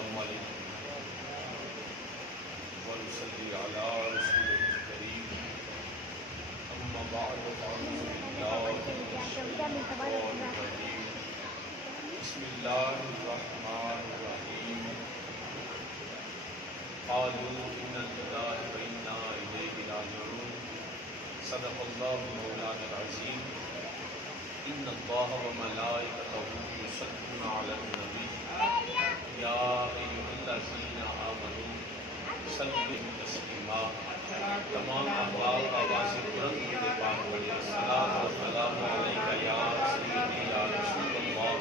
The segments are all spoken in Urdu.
السلام علیکم ونصلی علی رسول الکریم اما بعد فاعوذ باللہ من الشیطان الرجیم بسم اللہ الرحمن الرحیم قالوا انا للہ وانا الیہ راجعون صدق اللہ مولانا العظیم ان اللہ وملائکتہ یصلون علی النبی یا ایھا الذین آمنوا صلوا تسلیما تمام احباب کا واضح بلند ہونے پاک پڑھیں الصلاۃ والسلام علیک یا سیدی یا رسول اللہ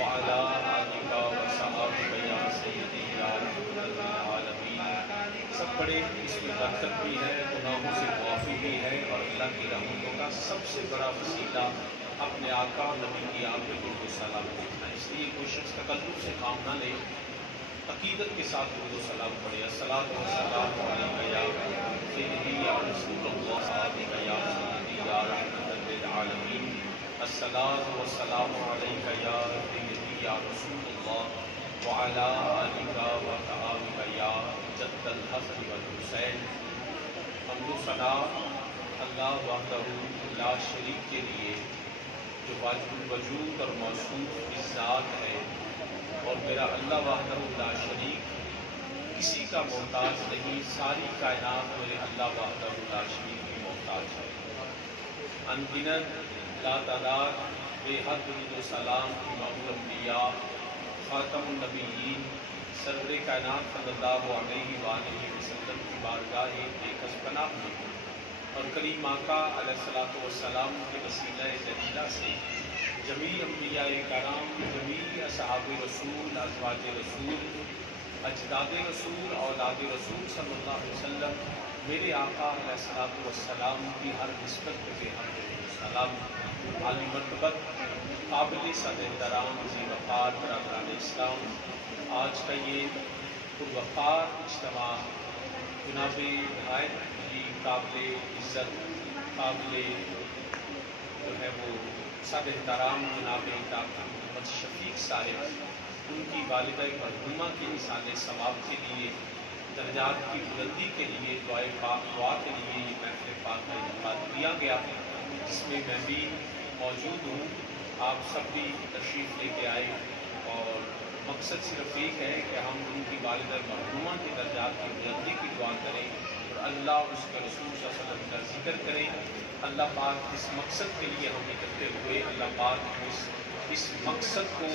وعلی آلک وصحبہ یا سیدی یا رحمۃ للعالمین۔ سب پڑھے، اس میں برکت بھی ہے، گناہوں سے معافی بھی ہے، اور اللہ کی رحمتوں کا سب سے بڑا وسیلہ اپنے آقا نبی کی آپ کے درود و سلام بھیجنا ہے۔ اس لیے کوئی شخص تکلف سے کام نہ لے، عقیدت کے ساتھ درود و سلام پڑھے الصلاۃ والسلام علیک یا سیدی یا رسول اللہ علیک یا سیدی یا رحمۃ للعالمین الصلاۃ والسلام علیک یا سیدی یا رسول اللہ وعلی آلک وصحبہ یا جد الحسن والحسین۔ حمد و ثنا اللہ وحدہ لا شریک کے لیے جو واجب الوجود اور موصوف کی ذات ہے، اور میرا اللہ وحدہ لا شریک کسی کا محتاج نہیں، ساری کائنات میرے اللہ وحدہ لا شریک کی محتاج ہے۔ ان گنت لا تعداد بے حد درود و سلام امام الانبیاء خاتم النبیین سرور کائنات صلی اللہ علیہ وآلہ وسلم کی بارگاہ بے کس پناہ میں، اور کریم آقا علیہ الصلوۃ والسلام کے وسیلہ جلیلہ سے جمیع انبیاء کرام، جمیع اصحاب رسول، ازواج رسول، اجداد رسول، اولاد رسول صلی اللہ علیہ وسلم، میرے آقا علیہ الصلوۃ والسلام کی ہر نسبت پہ حمد و سلام۔ عالی مرتبت قابل صد احترام ذی وقار برادران اسلام، آج کا یہ پروقار اجتماع جناب نہایت ہی قابل عزت، قابل جو ہے وہ صد احترام جناب ڈاکٹر محمد شفیق صاحب، ان کی والدہ مرحومہ کے نثار ثواب کے لیے، درجات کی بلندی کے لیے، دعا کے لیے یہ محفل پاک کا انعقاد کیا گیا، جس میں میں بھی موجود ہوں۔ آپ سب بھی تشریف لے کے آئے، اور مقصد صرف ایک ہے کہ ہم ان کی والدہ مرحومہ کے درجات کی بلندی کی دعا کریں، اور اللہ اور اس کے رسول صلی اللہ علیہ وسلم کا ذکر کریں۔ اللہ پاک اس مقصد کے لیے ہم اکٹھے ہوئے، اللہ پاک اس مقصد کو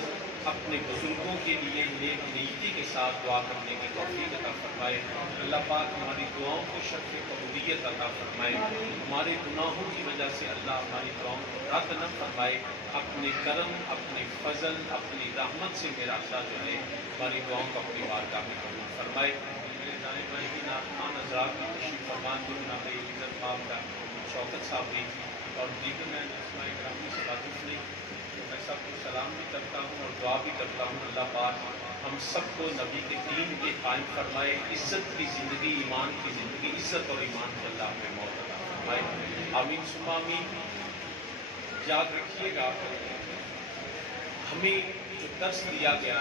اپنے بزرگوں کے لیے نیک نیتی کے ساتھ دعا کرنے کی توفیق عطا فرمائے۔ اللہ پاک ہماری دعاؤں کو شرف قبولیت عطا فرمائے، ہمارے گناہوں کی وجہ سے اللہ ہماری دعاؤں کو رد نہ فرمائے، اپنے کرم، اپنے فضل، اپنی رحمت سے میرا اللہ جو ہے ہماری دعاؤں کو اپنی بارگاہ میں قبول فرمائے۔ میرے دائیں بائیں کی نعمان حضرات کی تشریف فرمان کو جناب عزت باب کا شوکت صاحب بھی، اور دیگر میں اسماء گرامی سے واقف نہیں، تو میں سب کو سلام بھی کرتا ہوں اور دعا بھی کرتا ہوں۔ اللہ پاک ہم سب کو نبی کے دین کے قائم فرمائے، عزت کی زندگی، ایمان کی زندگی، عزت اور ایمان کی اللہ پہ موت عطا فرمائے، آمین ثم آمین۔ یاد رکھیے گا، ہمیں جو درس دیا گیا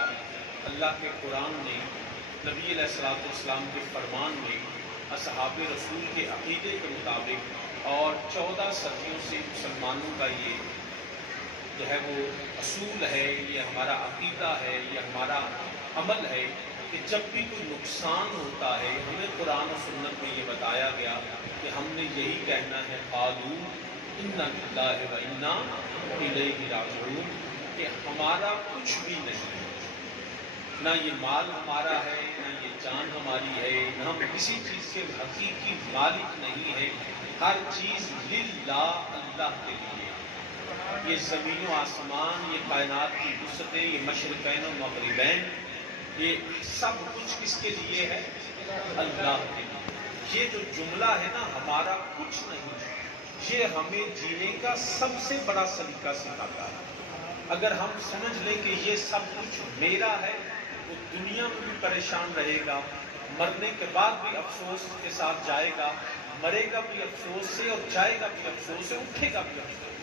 اللہ کے قرآن نے، نبی علیہ الصلوۃ والسلام کے فرمان میں، اصحاب رسول کے عقیدے کے مطابق، اور 14 صدیوں سے مسلمانوں کا یہ جو ہے وہ اصول ہے، یہ ہمارا عقیدہ ہے، یہ ہمارا عمل ہے کہ جب بھی کوئی نقصان ہوتا ہے، ہمیں قرآن و سنت میں یہ بتایا گیا کہ ہم نے یہی کہنا ہے قالوا انا للہ وانا الیہ راجعون، کہ ہمارا کچھ بھی نہیں، نہ یہ مال ہمارا ہے، نہ یہ جان ہماری ہے، نہ ہم کسی چیز کے حقیقی مالک نہیں ہے، ہر چیز للہ، اللہ کے لیے۔ یہ زمین و آسمان، یہ کائنات کی وسعتیں، یہ مشرقین و مغربین، یہ سب کچھ کس کے لیے ہے؟ اللہ کے لیے۔ یہ جو جملہ ہے نا، ہمارا کچھ نہیں، یہ ہمیں جینے کا سب سے بڑا سلیقہ سکھاتا ہے۔ اگر ہم سمجھ لیں کہ یہ سب کچھ میرا ہے، وہ دنیا میں بھی پریشان رہے گا، مرنے کے بعد بھی افسوس کے ساتھ جائے گا، مرے گا بھی افسوس سے اور جائے گا بھی افسوس سے، اٹھے گا بھی افسوس۔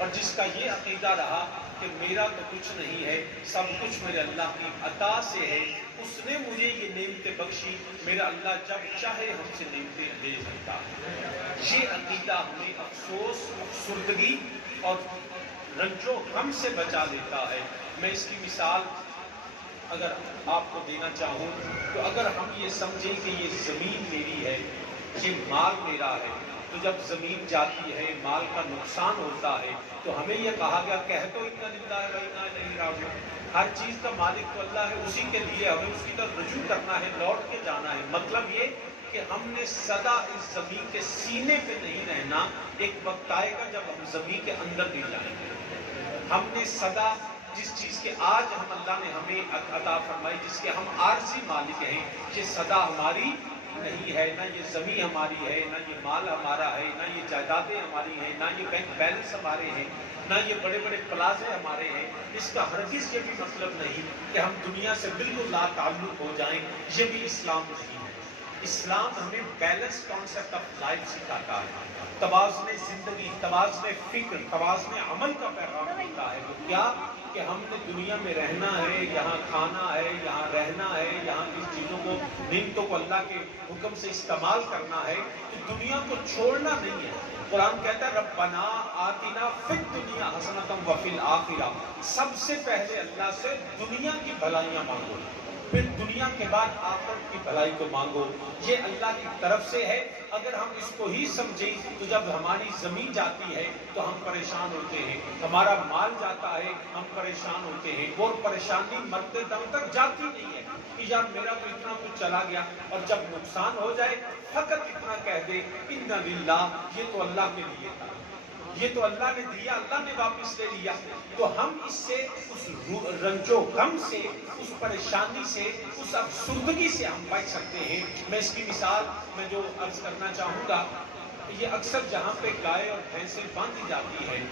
اور جس کا یہ عقیدہ رہا کہ میرا تو کچھ نہیں ہے، سب کچھ میرے اللہ کی عطا سے ہے، اس نے مجھے یہ نعمتیں بخشی، میرا اللہ جب چاہے ہم سے نعمتیں دے سکتا ہے۔ یہ عقیدہ ہمیں افسوس، افسردگی اور رنج و غم سے بچا دیتا ہے۔ میں اس کی مثال اگر آپ کو دینا چاہوں تو اگر ہم یہ سمجھیں کہ یہ زمین میری ہے، یہ مال میرا ہے، تو جب زمین جاتی ہے، مال کا نقصان ہوتا ہے، تو ہمیں یہ کہا گیا کہہ تو انا للہ و انا الیہ راجعون، ہر چیز کا مالک تو اللہ ہے، اسی کے لیے ہمیں اس کی طرف رجوع کرنا ہے، لوٹ کے جانا ہے۔ مطلب یہ کہ ہم نے سدا اس زمین کے سینے پہ نہیں رہنا، ایک وقت آئے گا جب ہم زمین کے اندر نہیں جائیں گے۔ ہم نے سدا جس چیز کے آج ہم اللہ نے ہمیں عطا فرمائی، جس کے ہم عارضی مالک ہیں، یہ سدا ہماری نہیں ہے، نہ یہ زمین ہماری ہے، نہ یہ مال ہمارا ہے، نہ یہ جائیدادیں ہماری ہیں، نہ یہ بینک بیلنس ہمارے ہیں، نہ یہ بڑے بڑے پلازے ہمارے ہیں۔ اس کا ہرگز یہ بھی مطلب نہیں کہ ہم دنیا سے بالکل لا تعلق ہو جائیں، یہ بھی اسلام نہیں ہے۔ اسلام ہمیں بیلنس کانسیپٹ آف لائف سکھاتا ہے، توازن زندگی، توازن فکر، توازن عمل کا پیغام دیتا ہے۔ وہ کیا کہ ہم نے دنیا میں رہنا ہے، یہاں کھانا ہے، یہاں رہنا ہے، یہاں کی چیزوں کو، نعمتوں کو اللہ کے حکم سے استعمال کرنا ہے، تو دنیا کو چھوڑنا نہیں ہے۔ قرآن کہتا ہے ربنا آتنا فی الدنیا حسنۃ وفی الآخرہ، سب سے پہلے اللہ سے دنیا کی بھلائیاں مانگو، پھر دنیا کے بعد آخرت کی بھلائی کو مانگو۔ یہ اللہ کی طرف سے ہے۔ اگر ہم اس کو ہی سمجھیں تو جب ہماری زمین جاتی ہے تو ہم پریشان ہوتے ہیں، ہمارا مال جاتا ہے ہم پریشان ہوتے ہیں، اور پریشانی مرتے دم تک جاتی نہیں ہے کہ یار میرا تو اتنا کچھ چلا گیا، اور جب نقصان ہو جائے فقط اتنا کہہ دے انا للہ، یہ تو اللہ کے لیے تھا، یہ تو اللہ نے دیا، اللہ نے واپس لے لیا۔ تو ہم اس سے، اس رنج و غم سے، اس پریشانی سے، اس افسردگی سے ہم بچ سکتے ہیں۔ میں اس کی مثال میں جو عرض کرنا چاہوں گا، یہ اکثر جہاں پہ گائے اور بھینسیں باندھی جاتی ہیں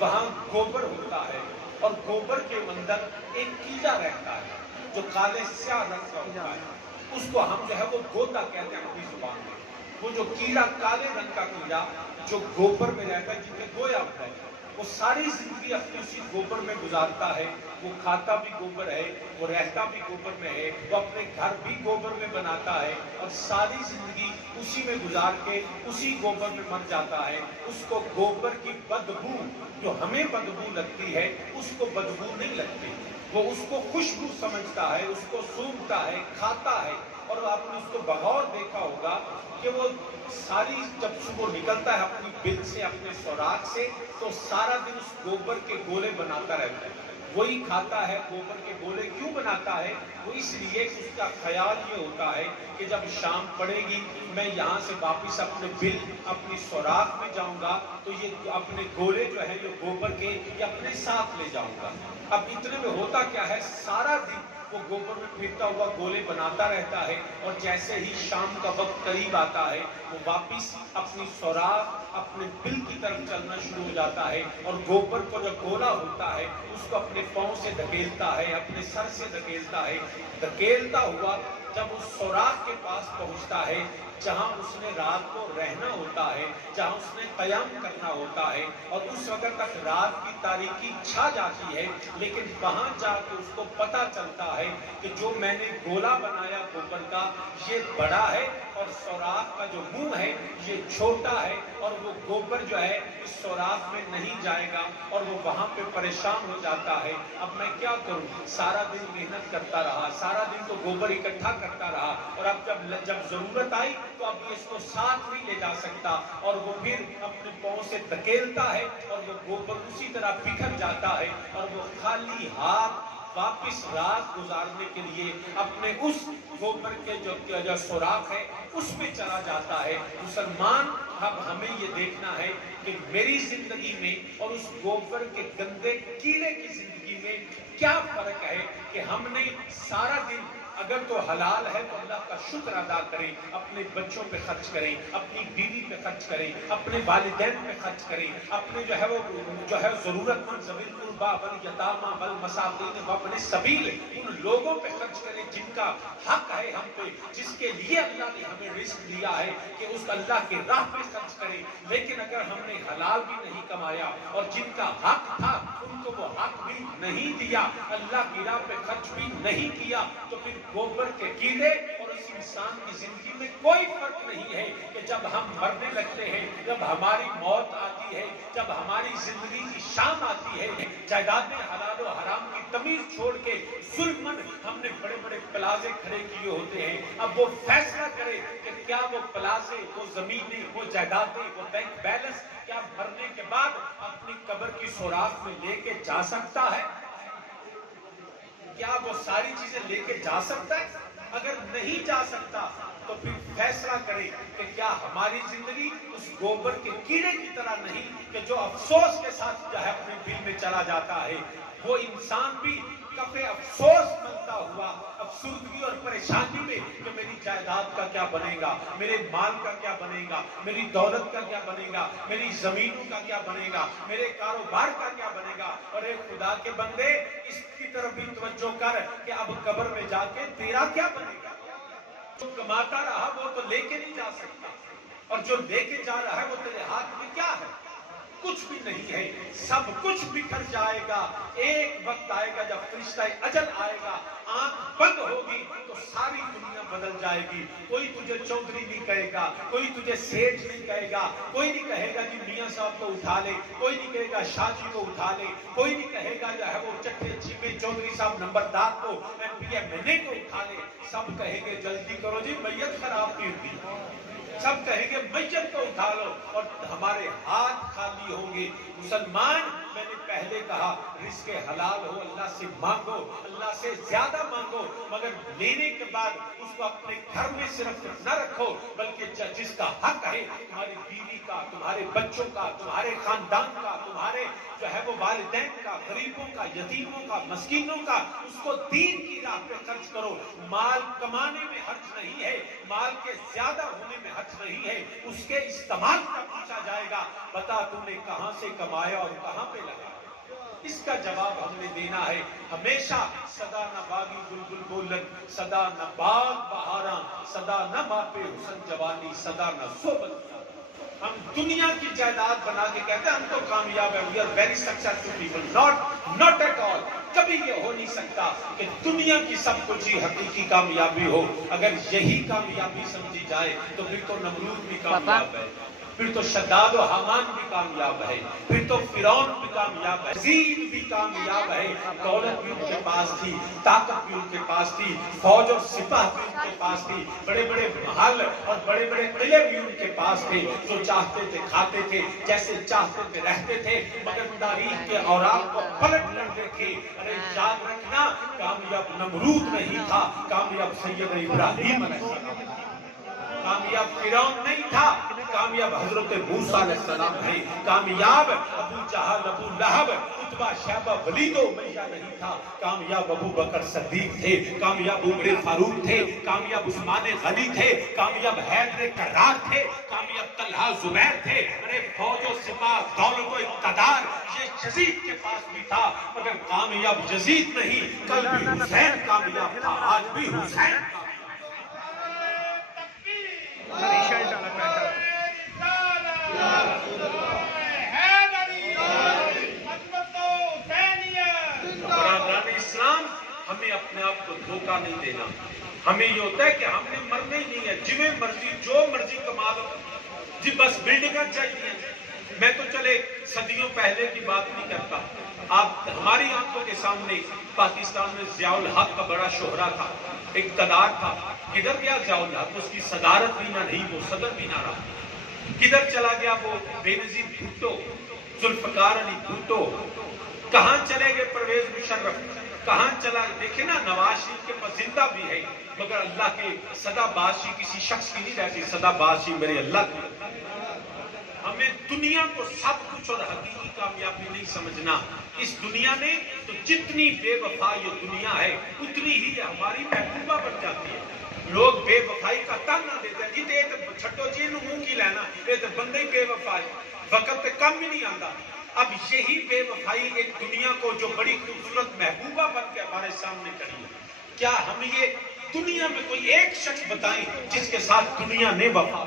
وہاں گوبر ہوتا ہے، اور گوبر کے اندر ایک کیڑا رہتا ہے جو کالے سیاہ رنگ کا ہوتا ہے، اس کو ہم جو ہے وہ گوتا کہتے ہیں اپنی زبان میں۔ وہ جو کیڑا، کالے رنگ کا کیڑا جو گوبر میں رہتا ہے، جن میں گویا ہوتا ہے، وہ ساری زندگی اپنی اسی گوبر میں گزارتا ہے، وہ کھاتا بھی گوبر ہے، وہ رہتا بھی گوبر میں ہے، وہ اپنے گھر بھی گوبر میں بناتا ہے، اور ساری زندگی اسی میں گزار کے اسی گوبر میں مر جاتا ہے۔ اس کو گوبر کی بدبو، جو ہمیں بدبو لگتی ہے، اس کو بدبو نہیں لگتی، وہ اس کو خوشبو سمجھتا ہے، اس کو سونگھتا ہے، کھاتا ہے۔ اور آپ نے اس کو بغور دیکھا ہوگا کہ وہ ساری، جب صبح نکلتا ہے اپنی بل سے، اپنے سوراخ سے، تو سارا دن اس گوبر کے گولے بناتا رہتا ہے، وہی کھاتا ہے۔ گوبر کے گولے کیوں بناتا ہے؟ وہ اس لیے کہ اس کا خیال یہ ہوتا ہے کہ جب شام پڑے گی میں یہاں سے واپس اپنے بل، اپنی سوراخ میں جاؤں گا تو یہ اپنے گولے جو ہیں جو گوبر کے، یہ اپنے ساتھ لے جاؤں گا۔ اب اتنے میں ہوتا کیا ہے، سارا دن وہ گوبر میں پھرتا ہوا گولے بناتا رہتا ہے، اور جیسے ہی شام کا وقت قریب آتا ہے وہ واپس اپنی سوراخ، اپنے بل کی طرف چلنا شروع ہو جاتا ہے، اور گوبر کو جو گولا ہوتا ہے اس کو اپنے پاؤں سے دھکیلتا ہے، اپنے سر سے دھکیلتا ہے، دھکیلتا ہوا جب اس سوراخ کے پاس پہنچتا ہے جہاں اس نے رات کو رہنا ہوتا ہے، جہاں اس نے قیام کرنا ہوتا ہے، اور اس وقت تک رات کی تاریکی چھا جاتی ہے، لیکن وہاں جا کے اس کو پتہ چلتا ہے کہ جو میں نے گولا بنایا گوبر کا یہ بڑا ہے، اور سوراخ کا جو منہ ہے یہ چھوٹا ہے، اور وہ گوبر جو ہے اس سوراخ میں نہیں جائے گا، اور وہ وہاں پہ پریشان ہو جاتا ہے۔ اب میں کیا کروں، سارا دن محنت کرتا رہا، سارا دن تو گوبر اکٹھا کرتا رہا، اور اب جب ضرورت آئی تو اب یہ اس کو ساتھ نہیں لے جا سکتا، اور وہ پھر اپنے پاؤں سے دھکیلتا ہے، اور وہ گوبر اسی طرح بکھر جاتا ہے، اور وہ خالی ہاتھ واپس رات گزارنے کے لیے اپنے اس گوبر کے جو سوراخ ہے اس میں چلا جاتا ہے۔ مسلمان، اب ہمیں یہ دیکھنا ہے کہ میری زندگی میں اور اس گوبر کے گندے کیڑے کی زندگی میں کیا فرق ہے کہ ہم نے سارا دن، اگر تو حلال ہے تو اللہ کا شکر ادا کریں، اپنے بچوں پہ خرچ کریں، اپنی بیوی پہ خرچ کریں، اپنے والدین پہ خرچ کریں، اپنے جو ہے ضرورت مند ذوی القربیٰ والیتامیٰ والمساکین وابن السبیل، ان لوگوں پہ خرچ کریں جن کا حق ہے ہم پہ، جس کے لیے اللہ نے ہمیں رزق دیا ہے کہ اس اللہ کے راہ پہ خرچ کریں۔ لیکن اگر ہم نے حلال بھی نہیں کمایا اور جن کا حق تھا ان کو وہ حق بھی نہیں دیا، اللہ کی راہ پہ خرچ بھی نہیں کیا، تو پھر گوبر کے کیڑے اور اس انسان کی زندگی میں کوئی فرق نہیں ہے کہ جب ہم مرنے لگتے ہیں، جب ہماری موت آتی ہے، جب ہماری زندگی کی شام آتی ہے، جائیداد میں حلال و حرام کی تمیز چھوڑ کے ظلمن ہم نے بڑے بڑے پلازے کھڑے کیے ہوتے ہیں، اب وہ فیصلہ کرے کہ کیا وہ پلازے، وہ زمینیں، وہ جائیدادیں، وہ بینک بیلنس کیا مرنے کے بعد اپنی قبر کی سوراخ میں لے کے جا سکتا ہے؟ کیا وہ ساری چیزیں لے کے جا سکتا ہے؟ اگر نہیں جا سکتا تو پھر فیصلہ کرے کہ کیا ہماری زندگی اس گوبر کے کیڑے کی طرح نہیں کہ جو افسوس کے ساتھ جو ہے اپنے دل میں چلا جاتا ہے، وہ انسان بھی کفے افسوس ملتا ہوا افسردگی اور پریشانی میں کہ میری جائیداد کا کیا بنے گا، میرے مال کا کیا بنے گا، میری دولت کا کیا بنے گا، میری زمینوں کا کیا بنے گا، میرے کاروبار کا کیا بنے گا۔ اور اے خدا کے بندے، اس کی طرف بھی توجہ کر کہ اب قبر میں جا کے تیرا کیا بنے گا۔ جو کماتا رہا وہ تو لے کے نہیں جا سکتا، اور جو لے کے جا رہا ہے وہ تیرے ہاتھ میں کیا ہے؟ کچھ بھی نہیں ہے، سب کچھ بکھر جائے گا۔ ایک وقت آئے گا جب فرشتہ اجل آئے گا، آنکھ بند ہوگی تو ساری دنیا بدل جائے گی۔ کوئی تجھے چودھری نہیں کہے گا، کوئی تجھے سیٹھ نہیں کہے گا، کوئی نہیں کہے گا کہ میاں صاحب کو اٹھا لے، کوئی نہیں کہے گا شاہ جی کو اٹھا لے، کوئی نہیں کہے گا جو ہے وہ چٹھے چیمے چودھری صاحب نمبردار کو، MPA کو اٹھا لے۔ سب کہیں گے جلدی کرو جی، میت خراب کی ہوتی، سب کہیں گے میت کو اٹھا لو، اور ہمارے ہاتھ خالی ہوں گے۔ مسلمان، میں نے پہلے کہا رزق حلال ہو اللہ سے مانگو، اللہ سے زیادہ مانگو، مگر لینے کے بعد اس کو اپنے گھر میں صرف نہ رکھو، بلکہ جس کا حق ہے تمہاری بیوی کا، تمہارے بچوں کا، تمہارے خاندان کا، تمہارے جو ہے وہ والدین کا، غریبوں کا، یتیموں کا، مسکینوں کا، اس کو دین کی راہ پہ خرچ کرو۔ مال کمانے میں حرج نہیں ہے، مال کے زیادہ ہونے میں حرج نہیں ہے، اس کے استعمال کا پوچھا جائے گا۔ بتا تم نے کہاں سے کمایا اور کہاں پہ لگا؟ اس کا جواب ہم نے دینا ہے۔ ہمیشہ صدا نہ باغی بلبل بولن، صدا نہ باغ بہاراں، صدا نہ ماپے حسن جوانی، صدا نہ صحبت۔ ہم دنیا کی جائیداد بنا کے کہتے ہیں ہم تو کامیاب ہیں، we are very successful people. not at all. کبھی یہ ہو نہیں سکتا کہ دنیا کی سب کچھ ہی حقیقی کامیابی ہو۔ اگر یہی کامیابی سمجھی جائے تو پھر تو نمرود بھی کامیاب ہے، پھر تو شداد و حامان بھی کامیاب ہے، پھر تو فرعون بھی کامیاب ہے، یزید بھی کامیاب ہے۔ دولت بھی ان کے پاس تھی، طاقت بھی ان کے پاس تھی، فوج اور سپاہ بھی ان کے پاس تھی، بڑے بڑے محل اور بڑے بڑے قلعے بھی ان کے پاس تھے، جو چاہتے تھے کھاتے تھے، جیسے چاہتے تھے رہتے تھے، مگر تاریخ کے اوراق کو پلٹ کر دیکھے۔ ارے یاد رکھنا، کامیاب نمرود نہیں تھا، کامیاب سید ابراہیم علیہ السلام، کامیاب فرعون نہیں تھا، کامیاب حضرت موسیٰ علیہ السلام ہے، کامیاب ابو جہل، ابو لہب، عتبہ، شیبہ، ولید و امیہ نہیں تھا، کامیاب ابو بکر صدیق تھے، کامیاب عمر فاروق تھے، کامیاب عثمان غنی تھے، کامیاب حیدر کرار تھے، کامیاب طلحہ زبیر تھے۔ ارے فوج و سپاہ، دولت و اقتدار یہ یزید کے پاس بھی تھا، مگر کامیاب یزید نہیں، کل بھی حسین کامیاب تھا، آج بھی حسین کامیاب۔ برادران اسلام، ہمیں اپنے آپ کو دھوکہ نہیں دینا۔ ہمیں یہ ہوتا ہے کہ ہم نے مرنا ہی نہیں ہے، جویں مرضی جو مرضی کما لو جی، بس بلڈنگیں چاہیے۔ میں تو چلے صدیوں پہلے کی بات نہیں کرتا، آپ ہماری آنکھوں کے سامنے پاکستان میں ضیاء الحق کا بڑا شہرہ تھا، اقتدار تھا۔ کدھر گیا ضیاء الحق؟ اس کی صدارت بھی نہ رہی، وہ صدر بھی نہ رہا۔ کدھر چلا گیا وہ بے نظیر بھٹو، ذوالفقار علی بھٹو؟ کہاں چلے گئے پرویز مشرف؟ کہاں چلا؟ دیکھیں نا، نواز شریف کے پاس زندہ بھی ہے، مگر اللہ کے سدا بادشاہی کسی شخص کی نہیں رہتی، سدا بادشاہی میرے اللہ کی۔ ہمیں دنیا کو سب کچھ اور حقیقی کامیابی نہیں سمجھنا۔ اس دنیا نے تو جتنی بے وفا یہ دنیا ہے، اتنی ہی ہماری محبوبہ بن جاتی ہے۔ لوگ بے وفائی کا تانا دیتے ہیں، جی تو چھٹو جی منہ کی لینا، یہ تو بندے بے وفائی، وقت پہ کم ہی نہیں آتا۔ اب یہی بے وفائی ایک دنیا کو جو بڑی خوبصورت محبوبہ بن کے ہمارے سامنے کھڑی ہے، کیا ہم یہ دنیا میں کوئی ایک شخص بتائیں جس کے ساتھ دنیا نے وفا؟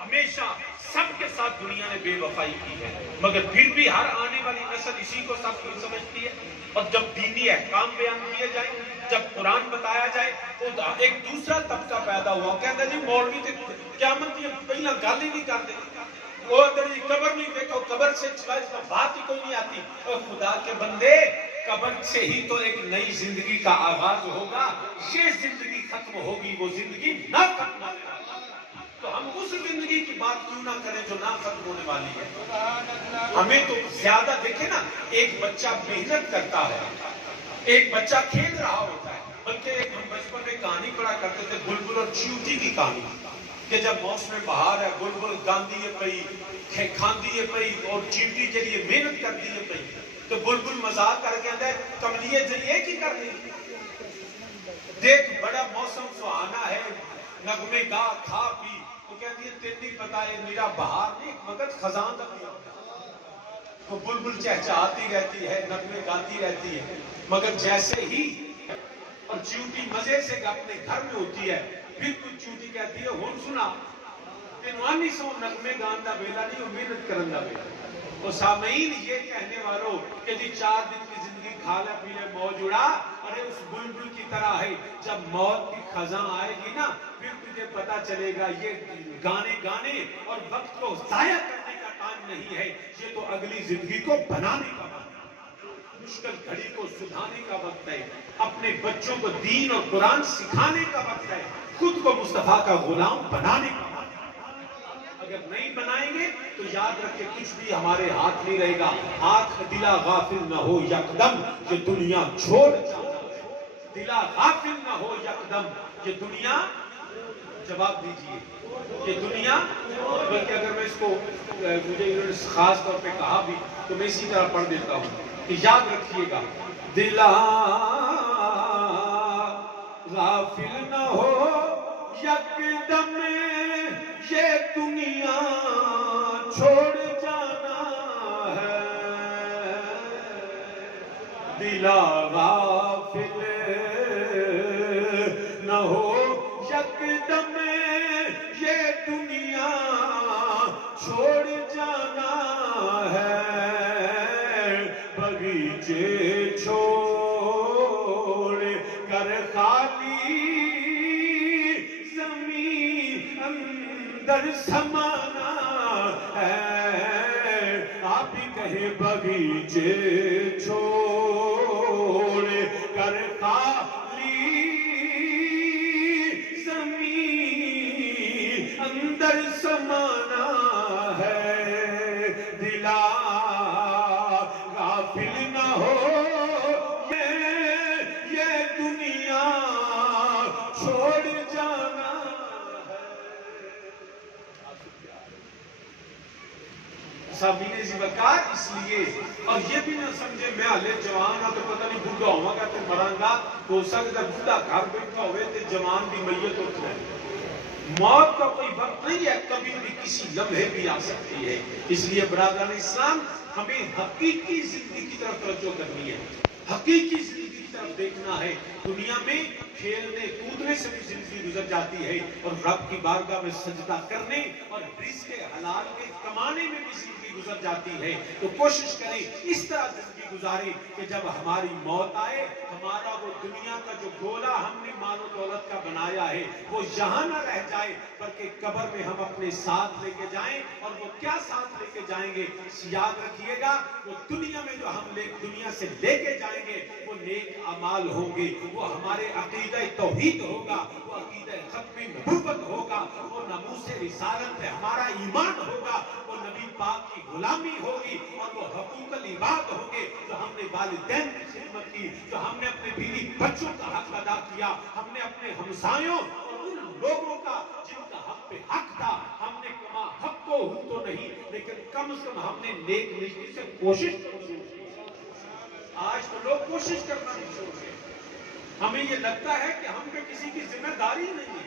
ہمیشہ سب کے ساتھ دنیا نے بے وفائی کی ہے، مگر پھر بھی ہر آنے والی نسل اسی کو سب کچھ سمجھتی ہے۔ اور جب دینی احکام بیان کیے جائیں، جب قرآن بتایا جائے تو ایک دوسرا طبقہ پیدا ہوا، کہتا جی مولوی تے قیامت کی پہلا گل ہی نہیں کرتے، وہ ادھر قبر نہیں دیکھو، قبر سے بات ہی کوئی نہیں آتی۔ اور خدا کے بندے، قبر سے ہی تو ایک نئی زندگی کا آغاز ہوگا، یہ زندگی ختم ہوگی، وہ زندگی نہ ختم ہوگی۔ تو ہم اس زندگی کی بات کیوں نہ کریں جو نہ ختم ہونے والی ہے؟ ہمیں تو زیادہ دیکھیں نا، ایک بچہ محنت کرتا ہے، ایک بچہ کھیل رہا ہوتا ہے، بلکہ ایک ہم بچپن میں کہانی پڑھا کرتے تھے بلبل اور چیوٹی کی کہانی، کہ جب موسم بہار ہے بلبل گاندی ہے پئی، کھاندی ہے پئی اور چیوٹی کے لیے محنت کرتی ہے پئی، تو بلبل مذاق کر کے کہتا ہے کملیے جائیے کی کر رہی دیکھ بڑا موسم سہانا ہے، نغمے گا کھا پی، تو کہتی ہے تیرے نہیں پتا ہے میرا بہار نہیں ایک وقت خزاں تک نہیں ہوتا۔ تو بلبل چہچہاتی رہتی ہے، نغمے گاتی رہتی ہے، مگر جیسے ہی اور چیوٹی مزے سے اپنے گھر میں ہوتی ہے، پھر کچھ چیوٹی کہتی ہے ہون سنا تینوانی سو نغمے گان دا بیلا نہیں، وہ محنت کرن دا بیلا۔ اور سامعین یہ کہنے والوں کہ جی 4 دن کی زندگی کھا لے پی لے موج اڑا، ارے اس بلبل کی طرح ہے، جب موت کی خزاں آئے گی نا پھر تجھے پتا چلے گا یہ گانے اور وقت کو ضائع کرنے کا ٹائم نہیں ہے، یہ تو اگلی زندگی کو بنانے کا وقت ہے، مشکل گھڑی کو سدھانے کا وقت ہے، اپنے بچوں کو دین اور قرآن سکھانے کا وقت ہے، خود کو مصطفیٰ کا غلام بنانے کا وقت ہے۔ اگر نہیں بنائیں گے تو یاد رکھے کچھ بھی ہمارے ہاتھ نہیں رہے گا۔ آنکھ دلا غافل نہ ہو یکدم یہ دنیا چھوڑ جانا ہے، دلا غافل نہ ہو یکدم یہ دنیا، جواب دیجئے یہ دنیا، بلکہ اگر میں اس کو مجھے انہوں نے خاص طور پہ کہا بھی تو میں اسی طرح پڑھ دیتا ہوں کہ یاد رکھیے گا دلا غافل نہ ہو یکدم یہ دنیا چھوڑ جانا ہے، دلا غافل نہ ہو یکدم یہ دنیا چھوڑ جانا ہے، بغیچے چھوڑ کر خالی زمین اندر سمانا ہے، آپ ہی کہیں بغیچے چھوڑ کر خالی زمین اندر سمانا ہے، دلا غافل نہ ہو یہ دنیا چھوڑ جانا ہے۔ سامعین زیبکار اس لیے اور یہ بھی نہ سمجھے میں ہلے جوان ہاں تو پتہ نہیں بڈھا ہوا گا تو مراں ہو سکتا بڈھا گھر بیٹھا ہوئے تو جوان دی میت اٹھ جائے۔ موت کا کوئی وقت نہیں ہے، کبھی بھی کسی لمحے بھی آ سکتی ہے۔ اس لیے برادران اسلام ہمیں حقیقی زندگی کی طرف توجہ کرنی ہے، حقیقی زندگی کی طرف دیکھنا ہے۔ دنیا میں کھیلنے کودنے سے بھی زندگی گزر جاتی ہے اور رب کی بارگاہ میں سجدہ کرنے اور رزق حلال کے کمانے میں بھی زندگی گزر جاتی ہے۔ تو کوشش کریں اس طرح زندگی گزاریں کہ جب ہماری موت آئے ہمارا وہ دنیا کا جو گولا ہم نے مال و دولت کا بنایا ہے وہ یہاں نہ رہ جائے، بلکہ قبر میں ہم اپنے ساتھ لے کے جائیں۔ اور وہ کیا ساتھ لے کے جائیں گے؟ یاد رکھیے گا وہ دنیا میں جو ہم دنیا سے لے کے جائیں گے وہ نیک اعمال ہوں گے، وہ ہمارے عقیدہ توحید ہوگا، وہ عقیدہ ختم نبوت ہوگا، وہ ناموس رسالت پہ ہمارا ایمان ہوگا، وہ نبی پاک کی غلامی ہوگی اور وہ حقوق العباد ہوں گے، جو ہم نے والدین کی خدمت کی، جو ہم نے اپنے بیوی بچوں کا حق ادا کیا، ہم نے اپنے ہمسایوں اور ان لوگوں کا جن کا حق پہ حق تھا ہم نے کما حق کو ہوں تو نہیں لیکن کم از کم ہم نے نیک نیکی سے کوشش کی۔ آج تو لوگ کوشش کرنا نہیں چھوڑ گئے، ہمیں یہ لگتا ہے کہ ہم پہ کسی کی ذمہ داری نہیں ہے،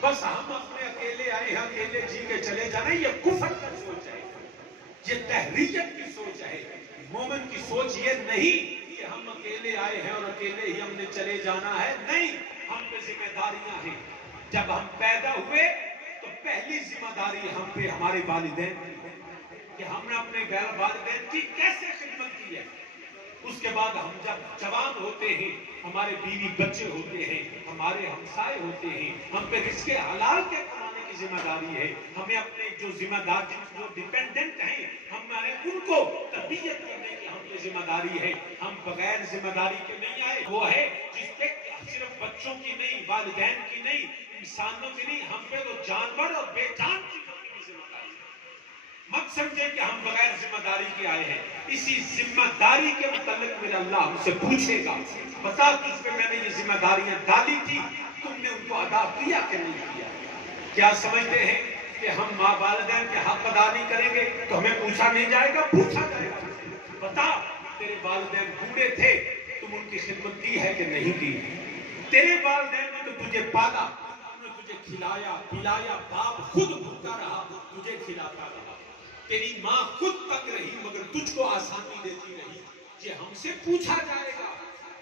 بس ہم اپنے اکیلے آئے ہیں اکیلے جی کے چلے جانا۔ یہ کفر کی سوچ ہے، یہ تحریت کی سوچ ہے۔ مومن کی سوچ یہ نہیں کہ ہم اکیلے آئے ہیں اور اکیلے ہی ہم نے چلے جانا ہے، نہیں، ہم پہ ذمہ داریاں ہیں۔ جب ہم پیدا ہوئے تو پہلی ذمہ داری ہم پہ ہمارے والدین کی کہ ہم نے اپنے والدین کی کیسے خدمت کی ہے. اس کے بعد ہم جب جوان ہوتے ہیں، ہمارے بیوی بچے ہوتے ہیں، ہمارے ہمسائے ہوتے ہیں، ہم پہ رزق حلال کے کمانے کی ذمہ داری ہے. ہمیں اپنے جو ذمہ دار جو ڈیپینڈنٹ ہیں ہمارے ان کو تربیت کرنے کی ہم پہ ذمہ داری ہے. ہم بغیر ذمہ داری کے نہیں آئے. وہ ہے جس پہ صرف بچوں کی نہیں، والدین کی نہیں، انسانوں کی نہیں، ہم پہ تو جانور اور بے جان چیزوں کی بھی ذمہ داری ہے. مت سمجھے کہ ہم بغیر ذمہ داری کے آئے ہیں. اسی ذمہ داری کے متعلق میرا اللہ ہم سے پوچھے گا، بتا تجھ پہ میں نے یہ ذمہ داریاں ڈالی تھی، تم نے ان کو ادا کیا کہ نہیں کیا. کیا سمجھتے ہیں کہ ہم ماں والدین کے حق ادا نہیں کریں گے تو ہمیں پوچھا نہیں جائے گا؟ پوچھا جائے گا. بتا تیرے والدین بوڑھے تھے، تم ان کی خدمت کی ہے کہ نہیں کی. تیرے والدین نے تو تجھے پالا، انہوں نے تجھے کھلایا پلایا، باپ خود بھوکا رہا تجھے کھلاتا رہا. تیری ماں خود تک رہی مگر تجھ کو آسانی دیتی رہی. یہ ہم سے پوچھا جائے گا.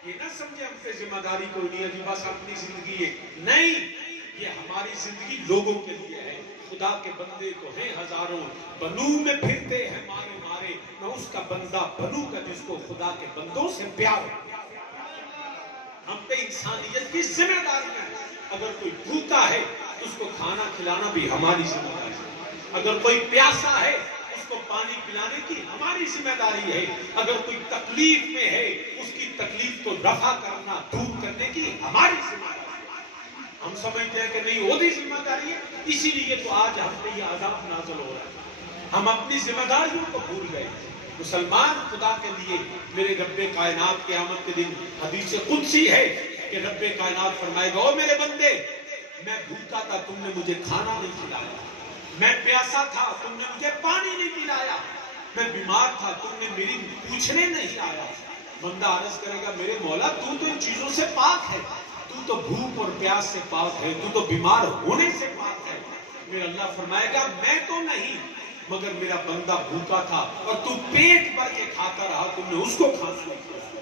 یہ نہ سمجھے ہم پہ ذمہ داری کوئی نہیں ہے کہ بس اپنی زندگی ہے. نہیں، یہ ہماری زندگی لوگوں کے لیے ہے. خدا کے بندے تو ہیں ہزاروں، بنو میں پھرتے ہیں مارے مارے، نہ اس کا بندہ بنو کا جس کو خدا کے بندوں سے پیار ہو. ہم پہ انسانیت کی ذمہ داری ہے. اگر کوئی بھوکا ہے اس کو کھانا کھلانا بھی ہماری ذمہ داری ہے. اگر کوئی پیاسا ہے اس کو پانی پلانے کی ہماری ذمہ داری ہے. اگر کوئی تکلیف میں ہے اس کی تکلیف کو رفع کرنا، دور کرنے کی ہماری ذمہ داری ہے. ہم سمجھتے ہیں کہ نہیں وہ بھی ذمہ داری ہے، اسی لیے تو آج ہم پہ یہ عذاب نازل ہو رہا ہے. ہم اپنی ذمہ داریوں کو بھول گئے. مسلمان خدا کے لیے میرے رب کائنات قیامت کے دن حدیث قدسی ہے کہ رب کائنات فرمائے گا، او میرے بندے، میں بھوکا تھا تم نے مجھے کھانا نہیں کھلایا، میں پیاسا تھا تم نے مجھے پانی نہیں پلایا، میں بیمار تھا تم نے میری پوچھنے نہیں آیا. بندہ عرض کرے گا، میرے مولا تو ان چیزوں سے پاک ہے، تو بھوک اور پیاس سے پاک ہے، تو بیمار ہونے سے پاک ہے. میرا اللہ فرمائے گا، میں تو نہیں مگر میرا بندہ بھوکا تھا اور تو پیٹ بھر کے کھاتا رہا، تم نے اس کو کھانا نہیں کھلایا.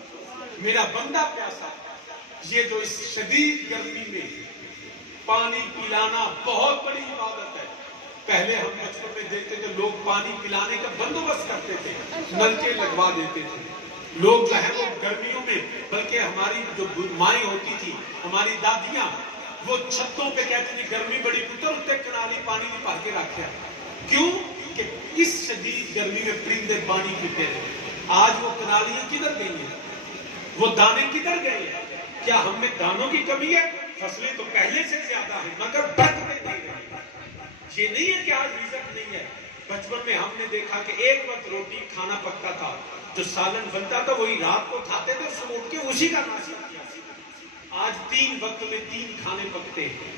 میرا بندہ پیاسا. یہ جو اس شدید گرمی میں پانی پلانا بہت بڑی عبادت ہے. پہلے ہم بچپن میں دیکھتے تھے لوگ پانی پلانے کا بندوبست کرتے تھے، نلکے لگوا دیتے تھے. لوگ جو ہے وہ گرمیوں میں، بلکہ ہماری جو مائیں ہوتی تھی، ہماری دادیاں، وہ چھتوں پہ کہتی تھی گرمی بڑی پتر اتنے کنالی پانی نہیں پا کے رکھا. کیوں کہ اس شدید گرمی میں پرندے پانی پیتے تھے. آج وہ کنالیاں کدھر گئی ہیں؟ وہ دانے کدھر گئے ہیں؟ کیا ہم میں دانوں کی کمی ہے؟ فصلیں تو پہلے سے زیادہ ہیں مگر برکتیں نہیں رہی. یہ نہیں ہے کہ آج رزق نہیں ہے. بچپن میں ہم نے دیکھا کہ ایک وقت روٹی کھانا پکتا تھا، جو سالن بنتا تھا وہی رات کو کھاتے تھے، صبح اٹھ کے اسی کا ناشتہ کیا. آج 3 وقت میں 3 کھانے پکتے ہیں.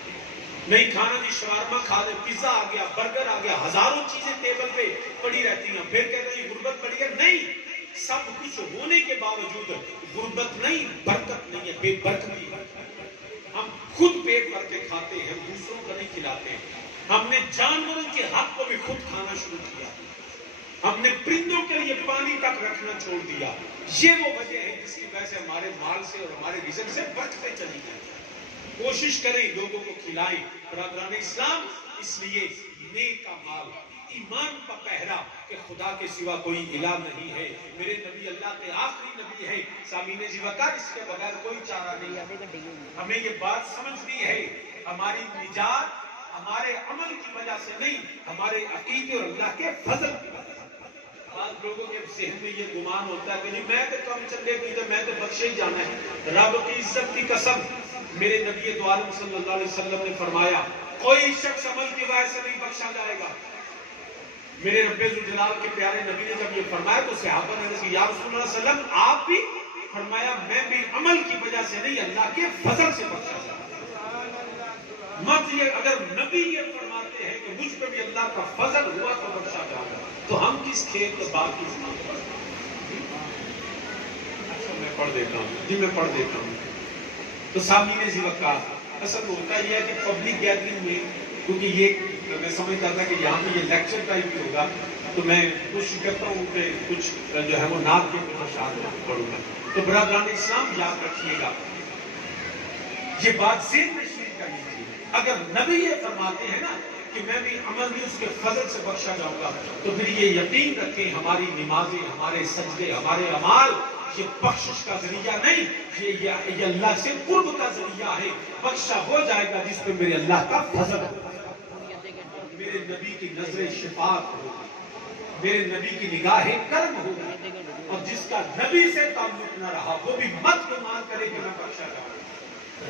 نہیں کھانا جی شوارما کھا لے، پیزا آ گیا، برگر آ گیا، ہزاروں چیزیں ٹیبل پہ پڑی رہتی ہیں. پھر کہتے ہیں یہ غربت بڑی ہے. نہیں، سب کچھ ہونے کے باوجود غربت نہیں، برکت نہیں ہے، بے برکتی ہے. ہم خود پیٹ بھر کے کھاتے ہیں، دوسروں کو نہیں کھلاتے. ہم نے جانوروں کے حق کو بھی خود کھانا شروع کیا. ہم نے پرندوں کے لیے پانی تک رکھنا چھوڑ دیا. یہ وہ وجہ ہے جس کی وجہ سے ہمارے مال سے اور ہمارے رزق سے برکتیں چلی گئی. کوشش کریں لوگوں کو کھلائیں. برادران اسلام، اس لیے نیک کا مال، ایمان کا پہرا کہ خدا کے سوا کوئی الہ نہیں ہے. میرے نبی اللہ کے آخری نبی ہے. سامعین جی وقت اس کے بغیر کوئی چارہ نہیں ہے. ہمیں یہ بات سمجھنی ہے، ہماری نجات ہمارے عمل کی وجہ سے نہیں، ہمارے عقیدے اور اللہ کے فضل کی وجہ سے. بعض لوگوں کے ذہن میں یہ گمان ہوتا ہے کہ میں تو کم چلے گی تو میں تو بخشے ہی جانا ہے. رب کی عزت کی قسم، میرے نبی دو عالم صلی اللہ علیہ وسلم نے فرمایا کوئی شخص عمل کی وجہ سے نہیں بخشا جائے گا. میرے رب ذوالجلال کے پیارے نبی نے جب یہ فرمایا تو صحابہ نے کہا یا رسول اللہ صلی اللہ علیہ وسلم آپ بھی؟ فرمایا میں بھی عمل کی وجہ سے نہیں، اللہ کے فضل سے بخشا جائے گا. مت یہ اگر نبی یہ فرماتے ہیں کہ مجھ پہ بھی اللہ کا فضل ہوا تو بخشا جائے گا، تو ہم کس کھیت میں باقی اچھا میں پڑھ دیتا ہوں. تو سامعین ذی وقار، اصل ہوتا یہ ہے کہ پبلک گیدرنگ میں، کیونکہ یہ میں سمجھتا تھا کہ یہاں پہ یہ لیکچر ٹائپ بھی ہوگا، تو میں کوشش کرتا ہوں کہ کچھ جو ہے وہ نعت کے کچھ اشعار پڑھوں گا. تو برادران اسلام یاد رکھیے گا، یہ بات ذہن میں شریک کرنی چاہیے. اگر نبی یہ فرماتے ہیں نا کہ میں بھی عمل بھی اس کے فضل سے بخشا جاؤں گا، تو پھر یہ یقین رکھیں ہماری نمازیں، ہمارے سجدے، ہمارے اعمال یہ بخشش کا ذریعہ نہیں، یہ اللہ سے قرب کا ذریعہ ہے۔ بخشا ہو جائے گا جس پہ میرے اللہ کا فضل ہوگا، میرے نبی کی نظر شفاعت ہوگی، میرے نبی کی نگاہ کرم ہوگی، اور جس کا نبی سے تعلق نہ رہا وہ بھی مت گمان کرے کہ میں بخشا جاؤں۔